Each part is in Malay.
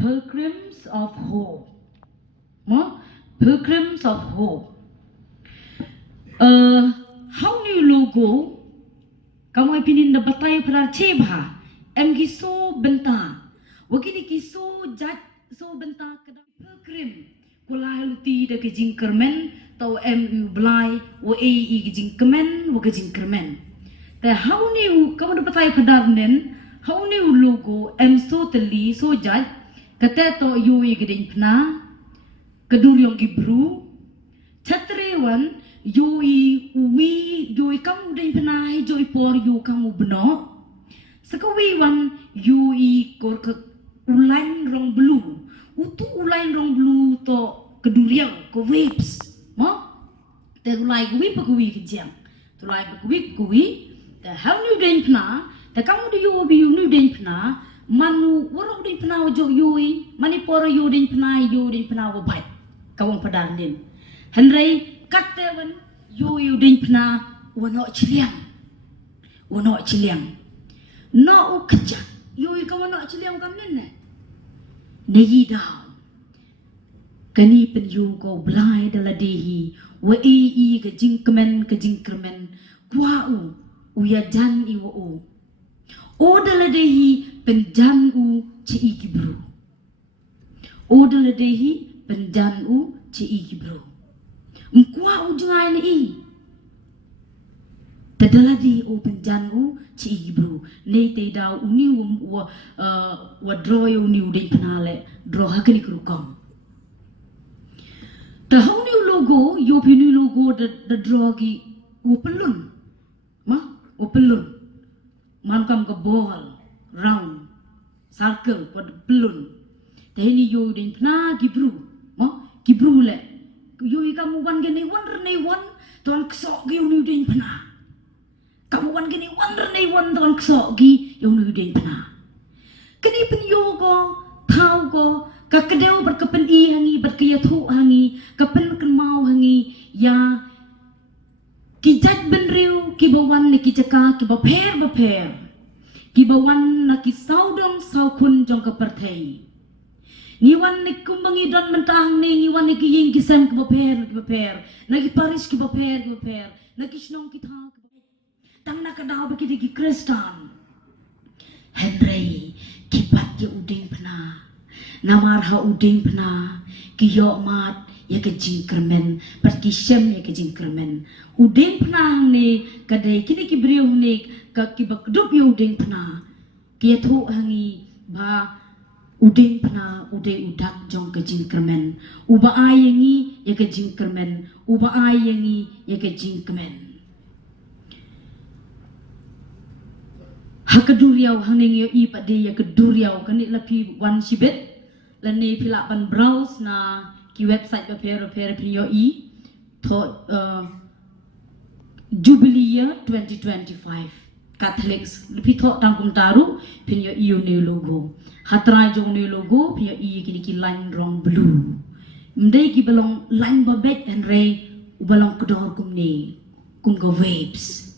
Pilgrims of Hope. Pilgrims of Hope. How new logo? Kamu ipinin na batay para cheba. Em giso benta. Wagini giso jat so benta kada pilgrim. Kulai luti da kejing kermen tau em u blai wa e kejing kemen wa kejing kermen. Ta how new kamu na batay padarnen? How new logo em so teli so jat kata to yu igeding pna keduryong gibru chatrewan yui uwi yui kamu ding penai yui por yu kamu beno sekawi wan yui kor ke ulain rong blue utu ulain rong blue to keduryong ko waves mo te ulai kuwi pekuwi kejang tulai pekuwi te how new ding pna te kamu di yu bi yu new ding pna manu warok ding pna jo yui mani por yu ding pna wo bai kawang padan din henrei katewan yu ding pna wono chiliang no u keja yu ka wono chiliang kam nen ne yi daw kani pen yu ko blai dala dehi wa e ke jing kremen kwa u ya jan i wo o dala dehi penjan u ci i gibru o dala dehi penjan u ci i gibru mkwa u jungai ni i tadala di o penjan u ci i gibru ne te daw u ni wa droy u ni u de penale dro hakani krukam ta hau ni logo yo pini logo da drogi u pelun man kam ka ball round circle pada belun tehni yo den pna gibru le yo kamu wan gene wan rene wan ton ksok gi uni den pna kamu wan gene wan rene wan ton ksok gi yo uni den pna kini pen yo ko thau ko ka kedeu berkepen i hangi berkeyathu hangi kepen ken mau hangi ya kijat benriu kibawan ni kijaka kibaper kibawan na kisaudong saukun jong kepertei ngiwan ni kumbangi don mentang ni ngiwan ni kiying kisam kibaper nagi paris kibaper nagi snong kita tang na kadaw baki di kristan henrei kipat ya uding pena namar ha uding pena kiyok mat ya ke jingkermen perkisem ya ke jingkermen udeng pernah ni kadai kini kibriu ni ka kibakdup ya udeng pernah kia thu hangi ba udeng pernah udeng udak jong ke jingkermen uba ayengi ya ke jingkermen uba ayengi ya ke jingkermen hakaduriau hanging yo I pade ya keduriau kanit lapi wan sibet lani pilapan browse na ki website repair pinyo I to Jubilee year 2025 Catholics lebih to tangkum taru pinyo I ni logo hatra jong ni logo pinyo I kini ki line rong blue mdai ki balong line babek and ray ubalong kedor kum go waves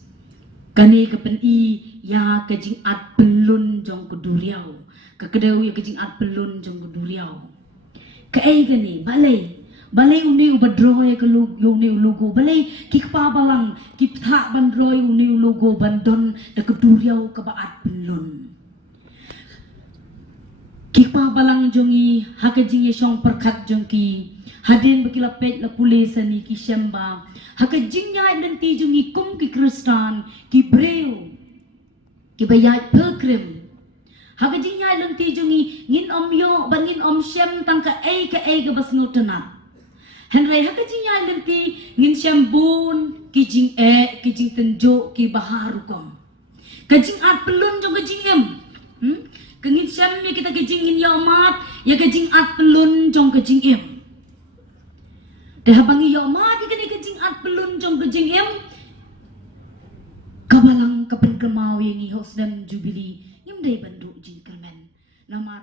kani kapen I ya kajing at pelun jong keduriau kakedau ya kajing at pelun jong keduriau kae gani balai uni ubadroy ke uni logo balai kikpa balang kiptha bandroy uni logo bandon da keduriau ke baat pelun kikpa balang jongi hakajing yesong perkat jongki hadin bakila pet la pulis ani ki shemba hakajing nya lenti jongi kum ki kristan ki breu ki bayat pilgrim hakajing nya lenti jongi ngin om yo bangin om shem tangka ke bas ngutenat henry hakajing nya lenti ngin shem bun kijing kijing tenjo ki baharu kom kajing at pelun jong kajing em kengin shem mi kita kajing ngin yomat ya kajing at pelun jong kajing em dah bangi yomat kini kajing at pelun jong kajing em kabalang kapen kemau yang i hosdem Jubilee dai bandu jingkermen namar